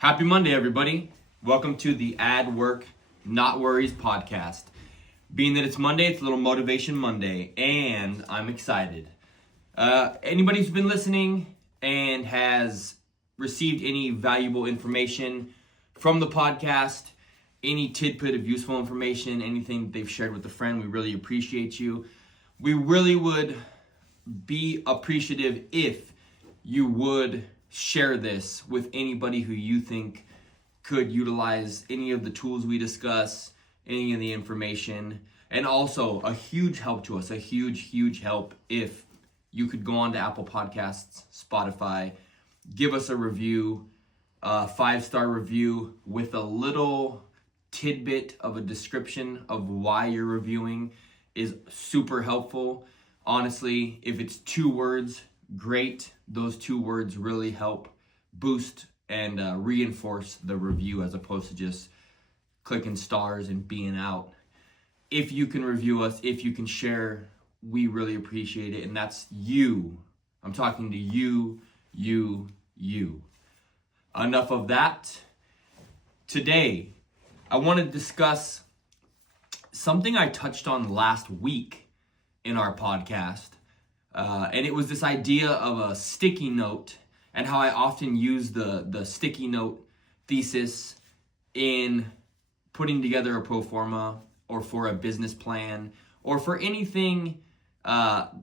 Happy Monday, everybody. Welcome to the AddWrk Not Worries podcast. Being that it's Monday, it's a little Motivation Monday, and I'm excited. Anybody who's been listening and has received any valuable information from the podcast, any tidbit of useful information, anything that they've shared with a friend, we really appreciate you. We really would be appreciative if you would share this with anybody who you think could utilize any of the tools we discuss, any of the information, and also a huge help to us, a huge help if you could go on to Apple Podcasts, Spotify, give us a review, a 5-star review with a little tidbit of a description of why you're reviewing is super helpful. Honestly, if it's 2 words, great. Those 2 words really help boost and reinforce the review as opposed to just clicking stars and being out. If you can review us, if you can share, we really appreciate it. And that's you. I'm talking to you. Enough of that. Today, I want to discuss something I touched on last week in our podcast. And it was this idea of a sticky note and how I often use the sticky note thesis in putting together a pro forma or for a business plan or for anything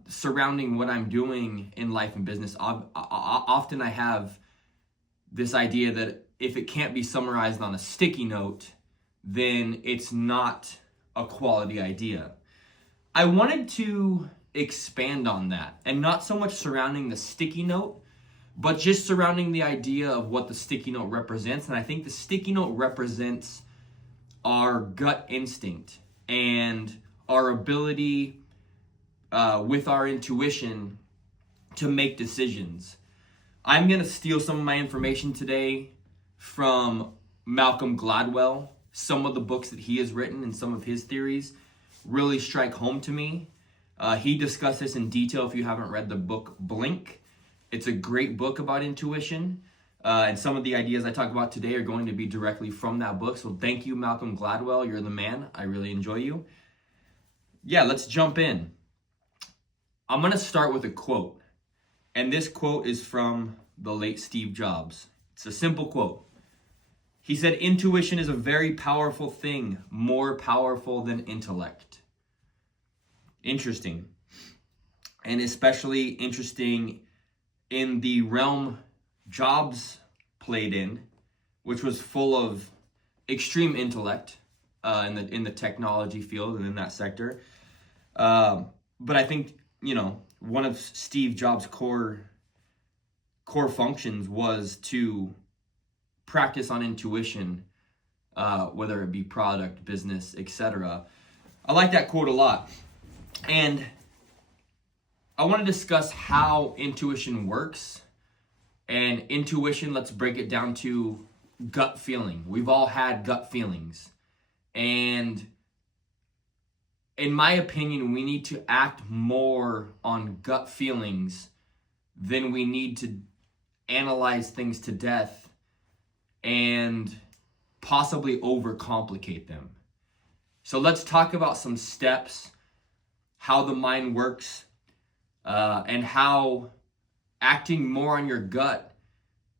surrounding what I'm doing in life and business. Often I have this idea that if it can't be summarized on a sticky note, then it's not a quality idea. I wanted to expand on that, and not so much surrounding the sticky note, but just surrounding the idea of what the sticky note represents. And I think the sticky note represents our gut instinct and our ability with our intuition to make decisions. I'm going to steal some of my information today from Malcolm Gladwell. Some of the books that he has written and some of his theories really strike home to me. He discussed this in detail if you haven't read the book Blink. It's a great book about intuition. And some of the ideas I talk about today are going to be directly from that book. So thank you, Malcolm Gladwell. You're the man. I really enjoy you. Yeah, let's jump in. I'm going to start with a quote. And this quote is from the late Steve Jobs. It's a simple quote. He said, "Intuition is a very powerful thing, more powerful than intellect." Interesting. And especially interesting in the realm Jobs played in, which was full of extreme intellect in the technology field and in that sector. But I think, one of Steve Jobs' core functions was to practice on intuition, whether it be product, business, etc. I like that quote a lot. And I want to discuss how intuition works. And intuition, let's break it down to gut feeling. We've all had gut feelings. And in my opinion, we need to act more on gut feelings than we need to analyze things to death and possibly overcomplicate them. So let's talk about some steps, how the mind works, and how acting more on your gut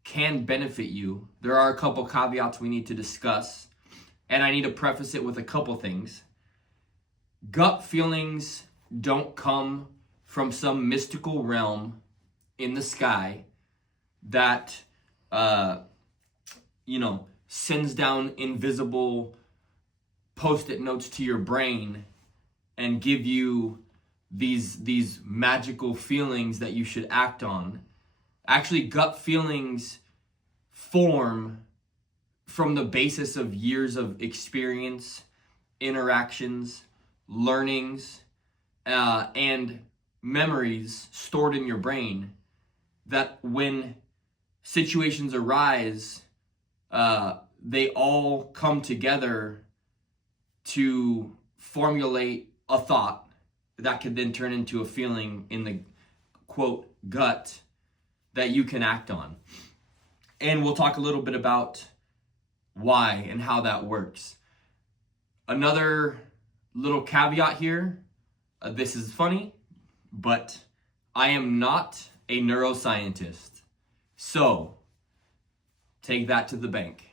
can benefit you. There are a couple caveats we need to discuss, and I need to preface it with a couple things. Gut feelings don't come from some mystical realm in the sky that, sends down invisible Post-it notes to your brain and give you these magical feelings that you should act on. Actually, gut feelings form from the basis of years of experience, interactions, learnings, and memories stored in your brain that when situations arise, they all come together to formulate a thought that could then turn into a feeling in the quote gut that you can act on. And we'll talk a little bit about why and how that works. Another little caveat here, this is funny, but I am not a neuroscientist. So, take that to the bank.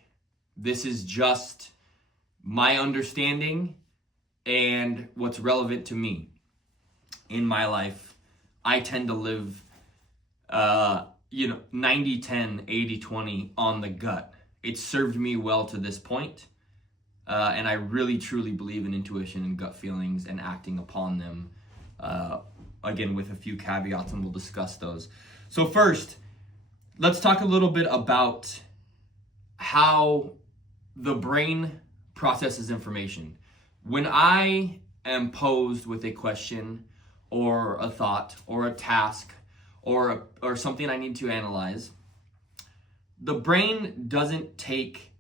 This is just my understanding and what's relevant to me. In my life, I tend to live 90-10, 80-20 on the gut. It's served me well to this point, and I really truly believe in intuition and gut feelings and acting upon them, again with a few caveats, and we'll discuss those. So first, let's talk a little bit about how the brain processes information. When I am posed with a question or a thought or a task or something I need to analyze, the brain doesn't take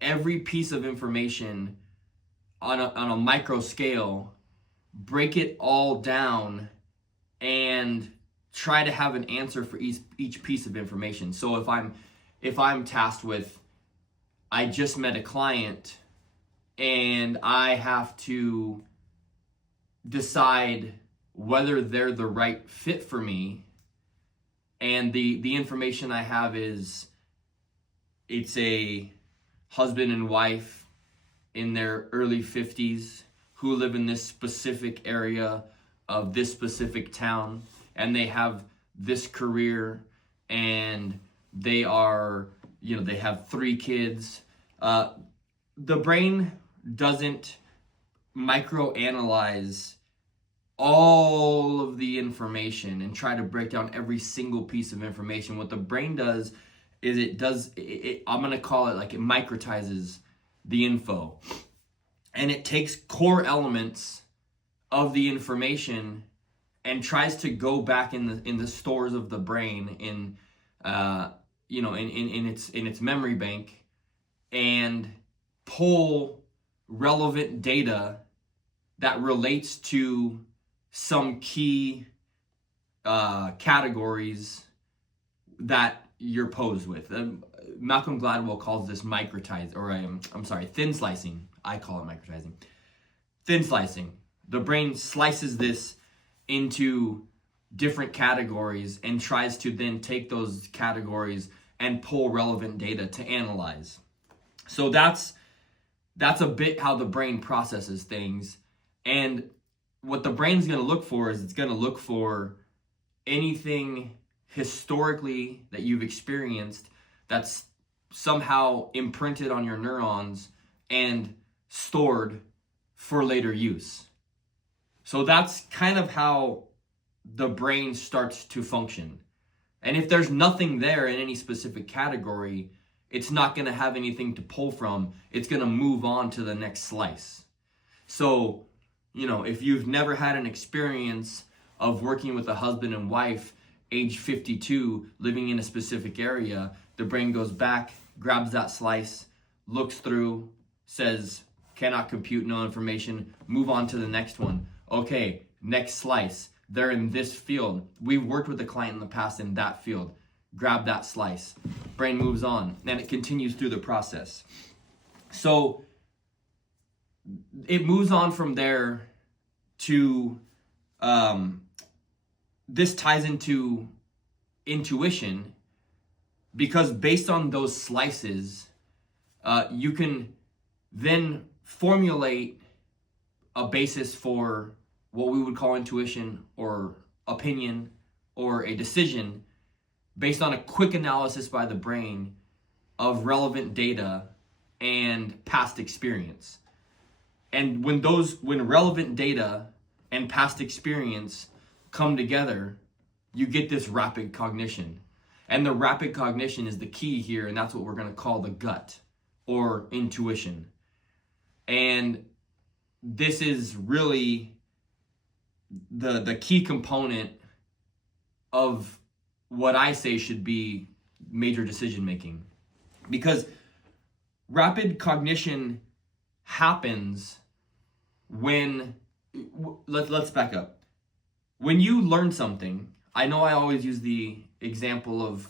every piece of information on a micro scale, break it all down, and try to have an answer for each piece of information. So if I'm tasked with, I just met a client and I have to decide whether they're the right fit for me, and the information I have is it's a husband and wife in their early 50s who live in this specific area of this specific town, and they have this career, and they are, they have 3 kids. The brain doesn't microanalyze all of the information and try to break down every single piece of information. What the brain does is I'm going to call it like it microtizes the info. And it takes core elements of the information and tries to go back in the stores of the brain in its memory bank and pull relevant data that relates to some key categories that you're posed with. Malcolm Gladwell calls this thin slicing. I call it microtizing. Thin slicing. The brain slices this into different categories and tries to then take those categories and pull relevant data to analyze. So that's a bit how the brain processes things. And what the brain's going to look for is it's going to look for anything historically that you've experienced that's somehow imprinted on your neurons and stored for later use. So that's kind of how the brain starts to function. And if there's nothing there in any specific category, it's not going to have anything to pull from. It's going to move on to the next slice. So, if you've never had an experience of working with a husband and wife, age 52, living in a specific area, the brain goes back, grabs that slice, looks through, says, cannot compute, no information, move on to the next one. Okay, next slice. They're in this field. We've worked with a client in the past in that field. Grab that slice. Brain moves on, and it continues through the process. So it moves on from there to, this ties into intuition, because based on those slices, you can then formulate a basis for what we would call intuition or opinion or a decision based on a quick analysis by the brain of relevant data and past experience. And when relevant data and past experience come together, you get this rapid cognition. And the rapid cognition is the key here, and that's what we're going to call the gut or intuition. And this is really the key component of what I say should be major decision making. Because rapid cognition happens when, let's back up. When you learn something, I know I always use the example of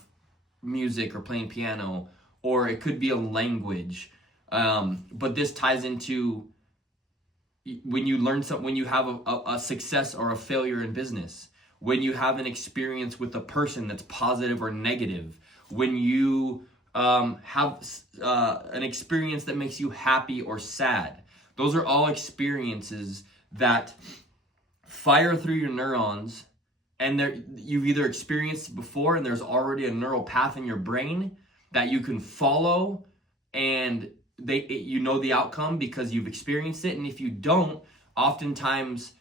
music or playing piano, or it could be a language. But this ties into when you learn something, when you have a success or a failure in business, when you have an experience with a person that's positive or negative, when you have an experience that makes you happy or sad. Those are all experiences that fire through your neurons, and you've either experienced it before and there's already a neural path in your brain that you can follow, and you know the outcome because you've experienced it. And if you don't, oftentimes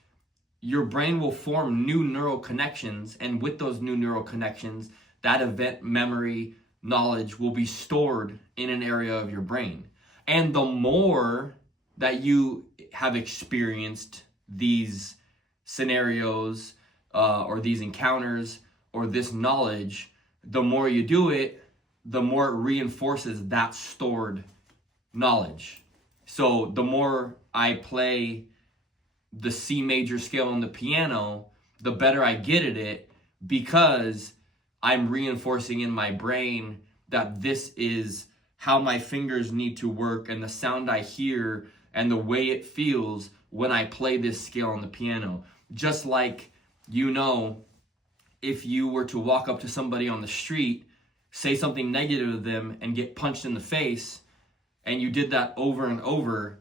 your brain will form new neural connections, and with those new neural connections, that event memory knowledge will be stored in an area of your brain. And the more that you have experienced these scenarios or these encounters or this knowledge, the more you do it, the more it reinforces that stored knowledge. So the more I play the C major scale on the piano, the better I get at it, because I'm reinforcing in my brain that this is how my fingers need to work, and the sound I hear and the way it feels when I play this scale on the piano. Just like, if you were to walk up to somebody on the street, say something negative to them, and get punched in the face, and you did that over and over,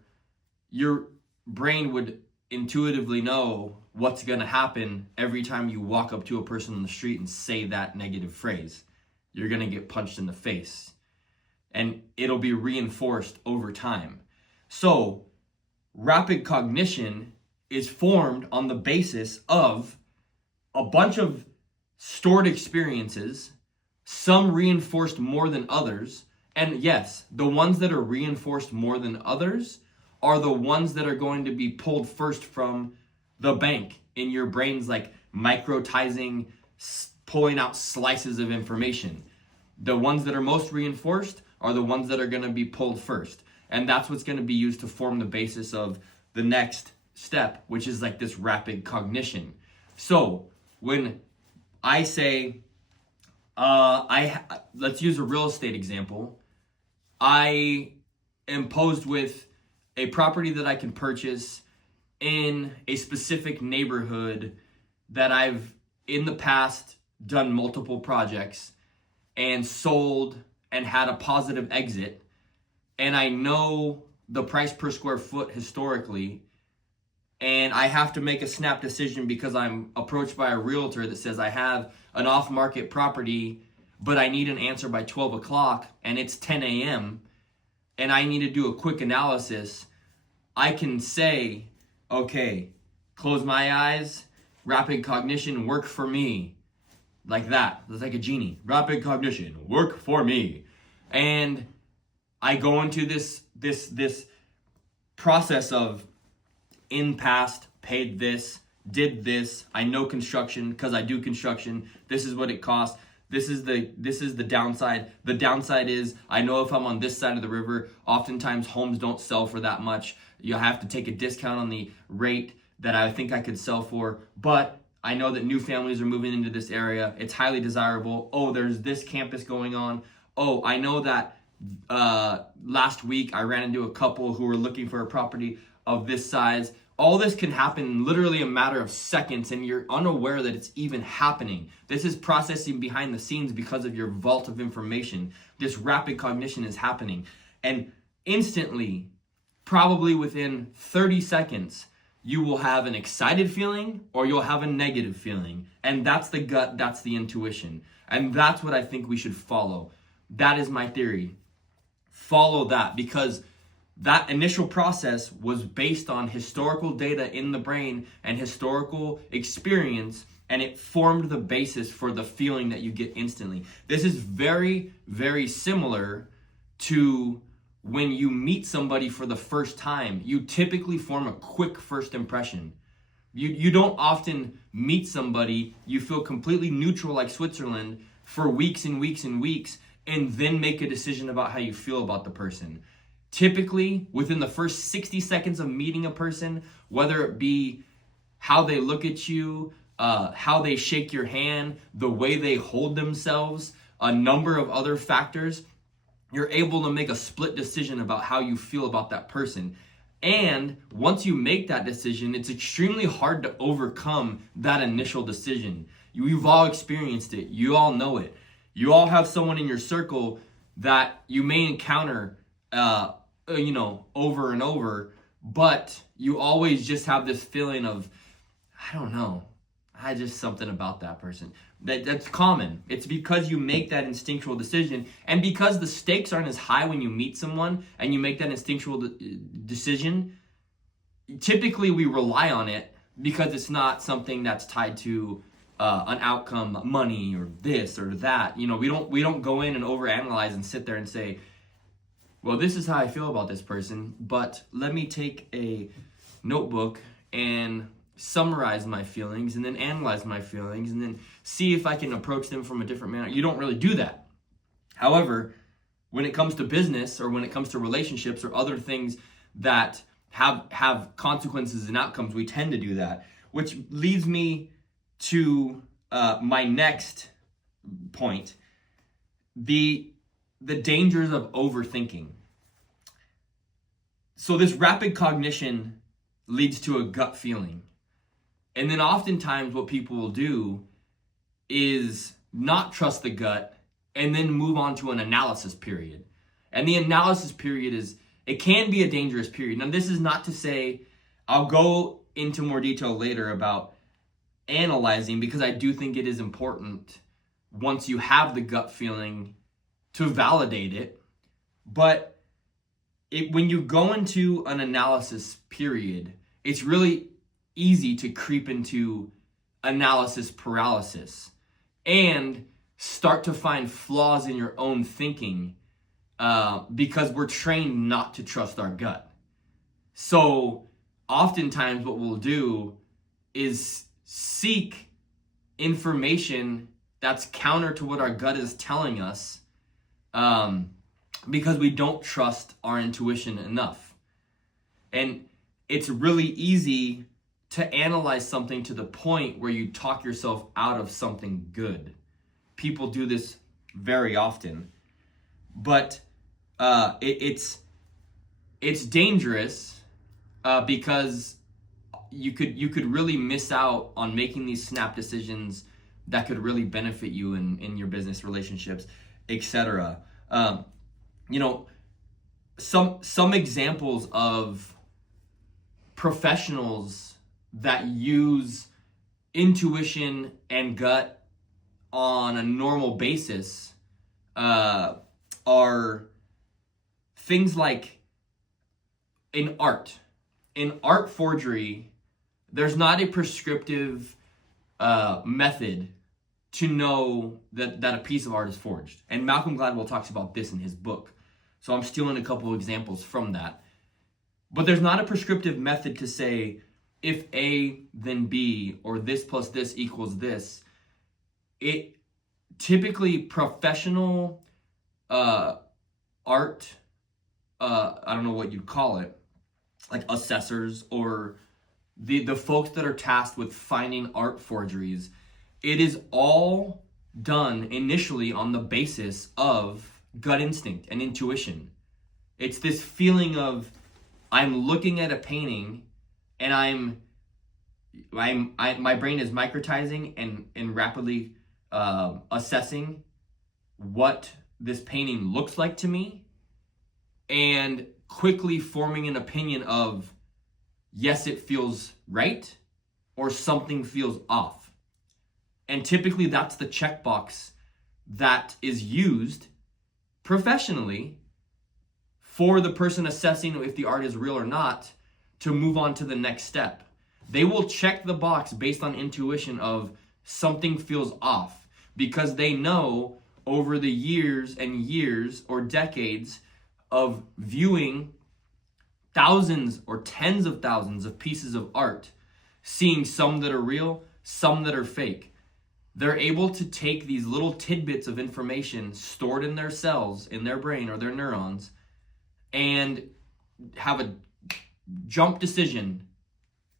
your brain would intuitively know what's going to happen every time you walk up to a person on the street and say that negative phrase. You're going to get punched in the face. And it'll be reinforced over time. So, rapid cognition is formed on the basis of a bunch of stored experiences, some reinforced more than others. And yes, the ones that are reinforced more than others are the ones that are going to be pulled first from the bank in your brain's like microtizing, pulling out slices of information. The ones that are most reinforced are the ones that are going to be pulled first. And that's what's going to be used to form the basis of the next step, which is like this rapid cognition. So when I say, let's use a real estate example. I am posed with a property that I can purchase in a specific neighborhood that I've in the past done multiple projects and sold and had a positive exit. And I know the price per square foot historically, and I have to make a snap decision because I'm approached by a realtor that says I have an off-market property, but I need an answer by 12 o'clock and it's 10 a.m. and I need to do a quick analysis. I can say, okay, close my eyes, rapid cognition, work for me. Like that. It's like a genie. Rapid cognition, work for me. And I go into this process of in past, paid this, did this, I know construction because I do construction. This is what it costs. This is the downside. The downside is I know if I'm on this side of the river, oftentimes homes don't sell for that much. You have to take a discount on the rate that I think I could sell for, but I know that new families are moving into this area. It's highly desirable. Oh, there's this campus going on. Oh, I know that last week I ran into a couple who were looking for a property of this size. All this can happen in literally a matter of seconds, and you're unaware that it's even happening. This is processing behind the scenes because of your vault of information. This rapid cognition is happening. And instantly, probably within 30 seconds, you will have an excited feeling or you'll have a negative feeling. And that's the gut, that's the intuition. And that's what I think we should follow. That is my theory. Follow that, because that initial process was based on historical data in the brain and historical experience, and it formed the basis for the feeling that you get instantly. This is very, very similar to when you meet somebody for the first time. You typically form a quick first impression. You don't often meet somebody, you feel completely neutral like Switzerland for weeks and weeks and weeks, and then make a decision about how you feel about the person. Typically, within the first 60 seconds of meeting a person, whether it be how they look at you, how they shake your hand, the way they hold themselves, a number of other factors, you're able to make a split decision about how you feel about that person. And once you make that decision, it's extremely hard to overcome that initial decision. You've all experienced it. You all know it. You all have someone in your circle that you may encounter, over and over, but you always just have this feeling of, I don't know, something about that person. That's common. It's because you make that instinctual decision, and because the stakes aren't as high when you meet someone and you make that instinctual decision, typically we rely on it because it's not something that's tied to an outcome, money, or this or that. We don't go in and overanalyze and sit there and say, well, this is how I feel about this person, but let me take a notebook and summarize my feelings and then analyze my feelings and then see if I can approach them from a different manner. You don't really do that. However, when it comes to business or when it comes to relationships or other things that have consequences and outcomes, we tend to do that, which leads me to my next point, the dangers of overthinking. So this rapid cognition leads to a gut feeling. And then oftentimes what people will do is not trust the gut and then move on to an analysis period. And the analysis period it can be a dangerous period. Now, this is not to say, I'll go into more detail later about analyzing, because I do think it is important once you have the gut feeling to validate it. But when you go into an analysis period, it's really easy to creep into analysis paralysis and start to find flaws in your own thinking because we're trained not to trust our gut. So oftentimes what we'll do is seek information that's counter to what our gut is telling us because we don't trust our intuition enough. And it's really easy to analyze something to the point where you talk yourself out of something good. People do this very often, but it's dangerous because you could really miss out on making these snap decisions that could really benefit you in your business relationships, etc. Some examples of professionals that use intuition and gut on a normal basis are things like in art. In art forgery, there's not a prescriptive method to know that a piece of art is forged. And Malcolm Gladwell talks about this in his book. So I'm stealing a couple examples from that. But there's not a prescriptive method to say, if A, then B, or this plus this equals this. It typically professional art, I don't know what you'd call it, like assessors or the folks that are tasked with finding art forgeries, it is all done initially on the basis of gut instinct and intuition. It's this feeling of, I'm looking at a painting and my brain is microtizing and rapidly assessing what this painting looks like to me and quickly forming an opinion of, yes, it feels right, or something feels off. And typically that's the checkbox that is used professionally for the person assessing if the art is real or not to move on to the next step. They will check the box based on intuition of something feels off because they know over the years and years or decades of viewing thousands or tens of thousands of pieces of art, seeing some that are real, some that are fake. They're able to take these little tidbits of information stored in their cells, in their brain or their neurons, and have a jump decision.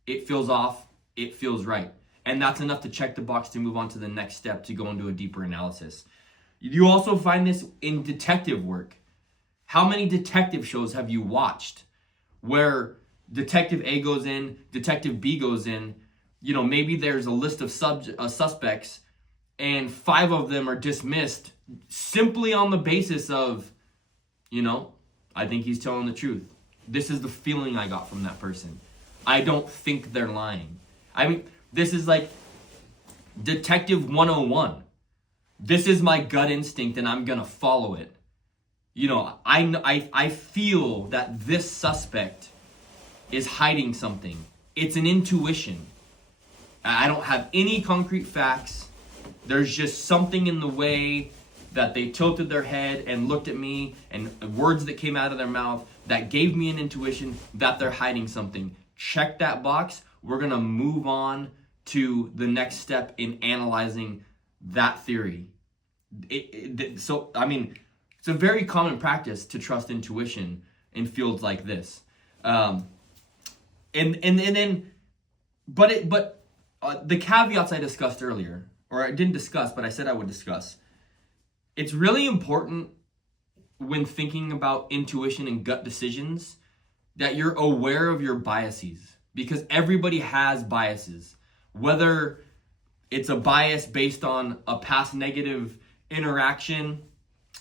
It feels off, it feels right. And that's enough to check the box to move on to the next step to go into a deeper analysis. You also find this in detective work. How many detective shows have you watched where Detective A goes in, Detective B goes in, maybe there's a list of suspects and 5 of them are dismissed simply on the basis of, I think he's telling the truth. This is the feeling I got from that person. I don't think they're lying. I mean, this is like Detective 101. This is my gut instinct and I'm going to follow it. I feel that this suspect is hiding something. It's an intuition. I don't have any concrete facts. There's just something in the way that they tilted their head and looked at me and words that came out of their mouth that gave me an intuition that they're hiding something. Check that box. We're going to move on to the next step in analyzing that theory. It's a very common practice to trust intuition in fields like this. The caveats I discussed earlier, or I didn't discuss, but I said I would discuss. It's really important when thinking about intuition and gut decisions that you're aware of your biases, because everybody has biases. Whether it's a bias based on a past negative interaction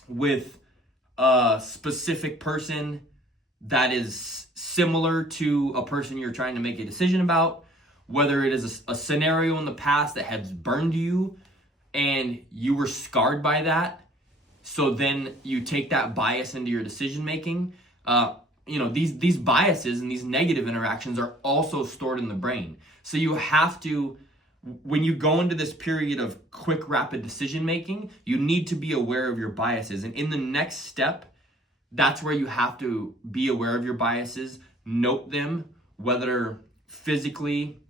with a specific person that is similar to a person you're trying to make a decision about, whether it is a scenario in the past that has burned you and you were scarred by that, so then you take that bias into your decision making. These biases and these negative interactions are also stored in the brain. So you have to, when you go into this period of quick, rapid decision making, you need to be aware of your biases. And in the next step, that's where you have to be aware of your biases, note them, whether physically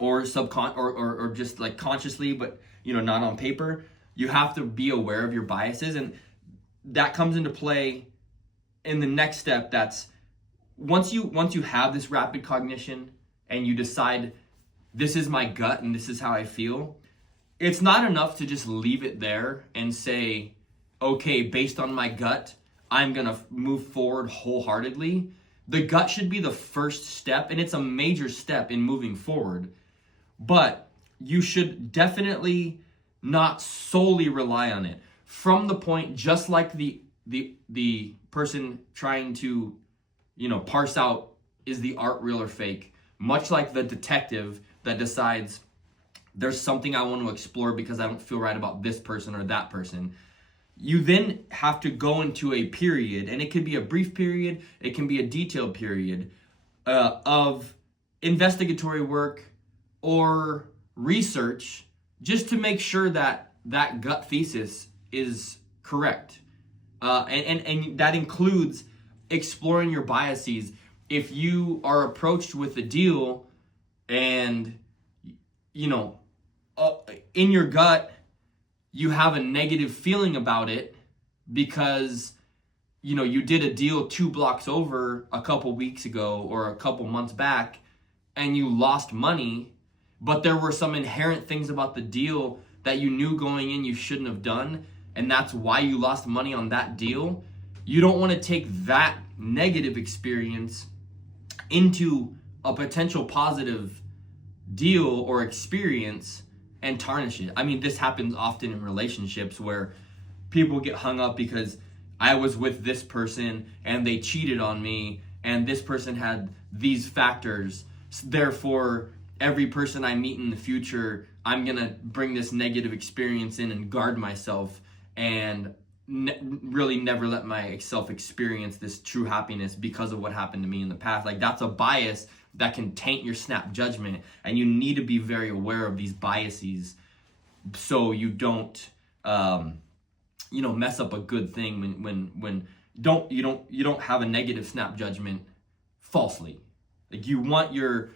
or or just like consciously, but not on paper. You have to be aware of your biases, and that comes into play in the next step. That's once you have this rapid cognition and you decide this is my gut and this is how I feel, it's not enough to just leave it there and say, okay, based on my gut, I'm going to move forward wholeheartedly. The gut should be the first step, and it's a major step in moving forward. But you should definitely not solely rely on it. From the point, just like the person trying to, parse out, is the art real or fake? Much like the detective that decides there's something I want to explore because I don't feel right about this person or that person. You then have to go into a period, and it can be a brief period, it can be a detailed period of investigatory work or research, just to make sure that that gut thesis is correct. And that includes exploring your biases. If you are approached with a deal and, in your gut, you have a negative feeling about it because, you did a deal 2 blocks over a couple weeks ago or a couple months back and you lost money, but there were some inherent things about the deal that you knew going in you shouldn't have done, and that's why you lost money on that deal. You don't want to take that negative experience into a potential positive deal or experience and tarnish it. I mean, this happens often in relationships where people get hung up because I was with this person and they cheated on me and this person had these factors. Therefore, every person I meet in the future, I'm going to bring this negative experience in and guard myself and really never let myself experience this true happiness because of what happened to me in the past. Like, that's a bias that can taint your snap judgment, and you need to be very aware of these biases so you don't mess up a good thing when you don't have a negative snap judgment falsely. Like, you want your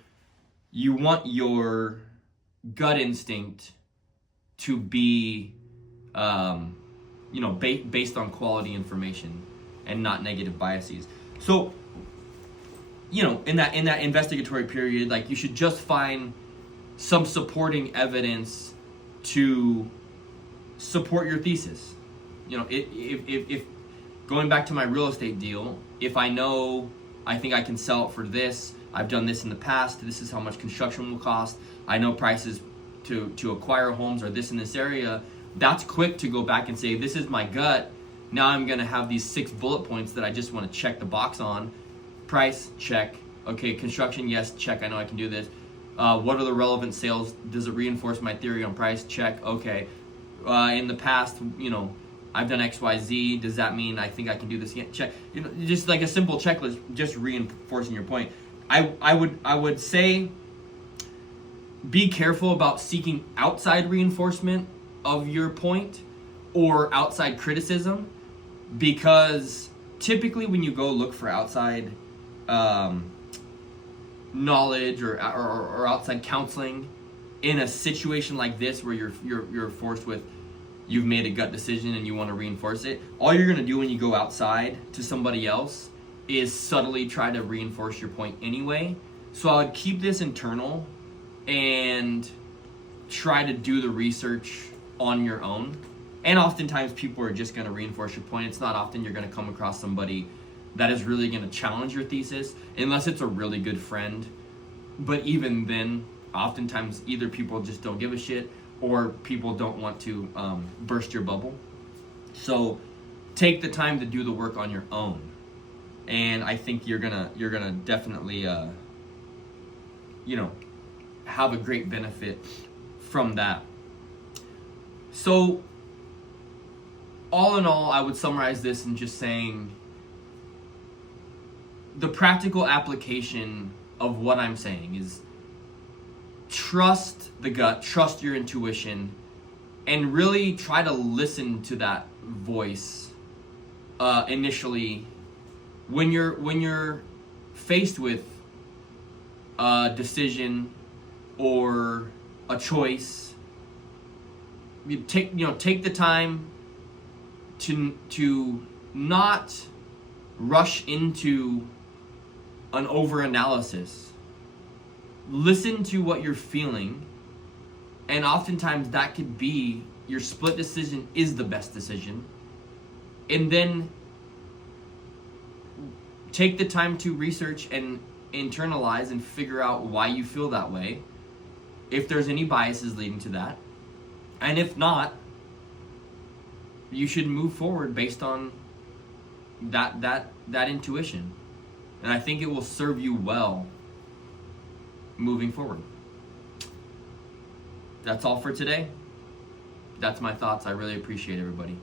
gut instinct to be based on quality information and not negative biases. So, in that investigatory period, like, you should just find some supporting evidence to support your thesis. if going back to my real estate deal, if I know I think I can sell it for this, I've done this in the past, this is how much construction will cost, I know prices to acquire homes are this in this area, that's quick to go back and say, this is my gut. Now I'm going to have these 6 bullet points that I just want to check the box on. Price, check. Okay, construction, yes, check. I know I can do this. What are the relevant sales? Does it reinforce my theory on price? Check. Okay. In the past, I've done X, Y, Z. Does that mean I think I can do this again? Check. Just like a simple checklist, just reinforcing your point. I would say be careful about seeking outside reinforcement of your point or outside criticism, because typically when you go look for outside knowledge or outside counseling in a situation like this where you're forced with, you've made a gut decision and you want to reinforce it, all you're going to do when you go outside to somebody else is subtly try to reinforce your point anyway. So I would keep this internal and try to do the research on your own. And oftentimes people are just going to reinforce your point. It's not often you're going to come across somebody that is really going to challenge your thesis, unless it's a really good friend. But even then, oftentimes either people just don't give a shit or people don't want to burst your bubble. So take the time to do the work on your own. And I think you're gonna definitely have a great benefit from that. So all in all, I would summarize this in just saying the practical application of what I'm saying is trust the gut, trust your intuition, and really try to listen to that voice initially when you're faced with a decision or a choice. You take the time to not rush into an over-analysis. Listen to what you're feeling, and oftentimes that could be your split decision is the best decision. And then take the time to research and internalize and figure out why you feel that way, if there's any biases leading to that. And if not, you should move forward based on that intuition. And I think it will serve you well moving forward. That's all for today. That's my thoughts. I really appreciate everybody.